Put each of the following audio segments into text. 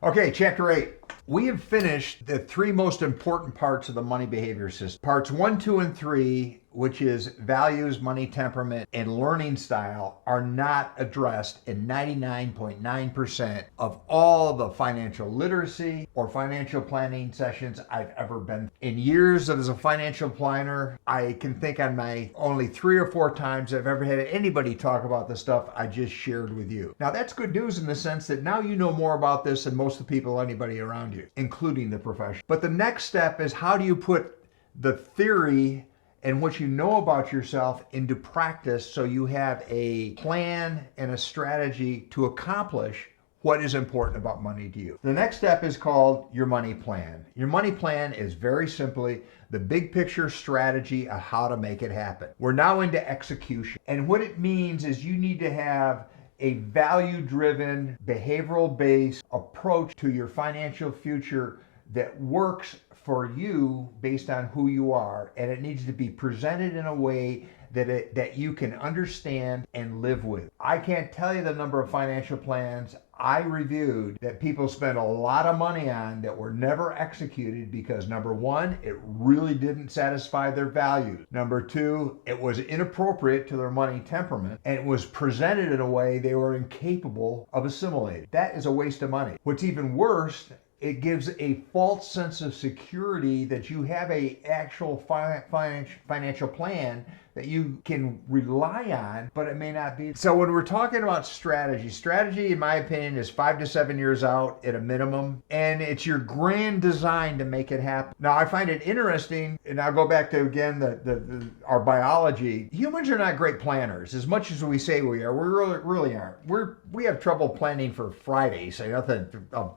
Okay, chapter 8. We have finished the three most important parts of the money behavior system. Parts 1, 2, and 3, which is values, money temperament, and learning style, are not addressed in 99.9% of all the financial literacy or financial planning sessions I've ever been. In years as a financial planner, I can think on my only 3 or 4 times I've ever had anybody talk about the stuff I just shared with you. Now, that's good news in the sense that now you know more about this than most of the people, anybody around you, including the profession. But the next step is, how do you put the theory and what you know about yourself into practice so you have a plan and a strategy to accomplish what is important about money to you. The next step is called your money plan. Your money plan is very simply the big picture strategy of how to make it happen. We're now into execution. And what it means is you need to have a value-driven, behavioral-based approach to your financial future that works for you based on who you are, and it needs to be presented in a way that you can understand and live with. I can't tell you the number of financial plans I reviewed that people spent a lot of money on that were never executed because, number one, it really didn't satisfy their values. Number two, it was inappropriate to their money temperament, and it was presented in a way they were incapable of assimilating. That is a waste of money. What's even worse, it gives a false sense of security that you have a actual financial plan that you can rely on, but it may not be. So when we're talking about strategy, in my opinion, is 5 to 7 years out at a minimum, and it's your grand design to make it happen. Now, I find it interesting, and I'll go back to, again, our biology. Humans are not great planners. As much as we say we are, we really aren't. We have trouble planning for Friday, say nothing of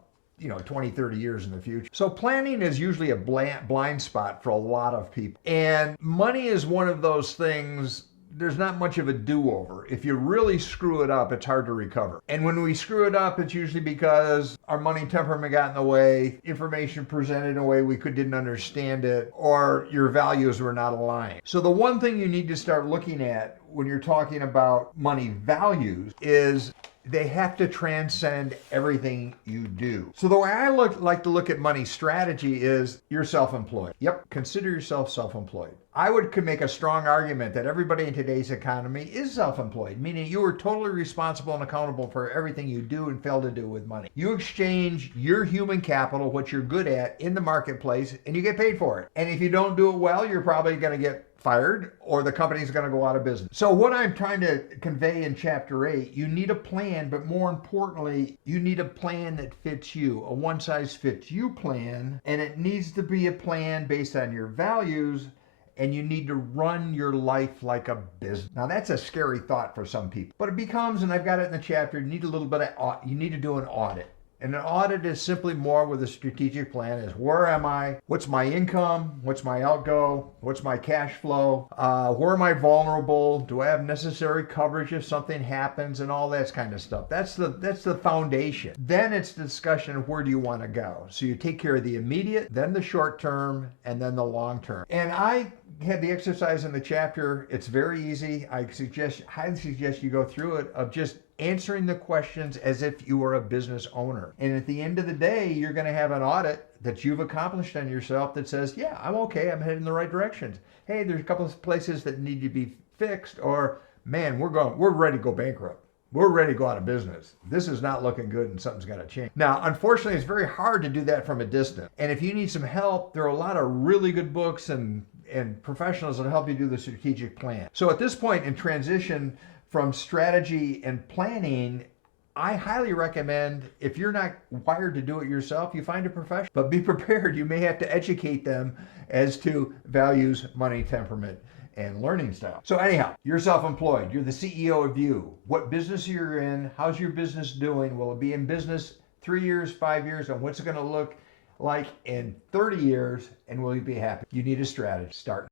20, 30 years in the future. So planning is usually a blind spot for a lot of people. And money is one of those things, there's not much of a do-over. If you really screw it up, it's hard to recover. And when we screw it up, it's usually because our money temperament got in the way, information presented in a way we didn't understand it, or your values were not aligned. So the one thing you need to start looking at when you're talking about money values is they have to transcend everything you do. So the way I like to look at money strategy is you're self-employed. Yep, consider yourself self-employed. I would make a strong argument that everybody in today's economy is self-employed, meaning you are totally responsible and accountable for everything you do and fail to do with money. You exchange your human capital, what you're good at, in the marketplace, and you get paid for it. And if you don't do it well, you're probably going to get fired, or the company's going to go out of business. So what I'm trying to convey in chapter 8, you need a plan, but more importantly, you need a plan that fits you, a one-size-fits-you plan, and it needs to be a plan based on your values, and you need to run your life like a business. Now, that's a scary thought for some people, but it becomes, and I've got it in the chapter, you need a little bit of, you need to do an audit. And an audit is simply more with a strategic plan is, where am I? What's my income? What's my outgo? What's my cash flow? Where am I vulnerable? Do I have necessary coverage if something happens, and all that kind of stuff? That's the foundation. Then it's the discussion of where do you want to go. So you take care of the immediate, then the short term, and then the long term. And I had the exercise in the chapter. It's very easy. I highly suggest you go through it, of just answering the questions as if you were a business owner. And at the end of the day, you're going to have an audit that you've accomplished on yourself that says, yeah, I'm okay, I'm heading in the right directions. Hey, there's a couple of places that need to be fixed, or man, we're ready to go bankrupt. We're ready to go out of business. This is not looking good and something's got to change. Now, unfortunately, it's very hard to do that from a distance. And if you need some help, there are a lot of really good books and professionals that help you do the strategic plan. So at this point in transition from strategy and planning, I highly recommend, if you're not wired to do it yourself, you find a professional. But be prepared, you may have to educate them as to values, money, temperament, and learning style. So anyhow, you're self-employed. You're the CEO of you. What business you're in, how's your business doing? Will it be in business 3 years, 5 years, and what's it going to look like in 30 years, and will you be happy? You need a strategy. Start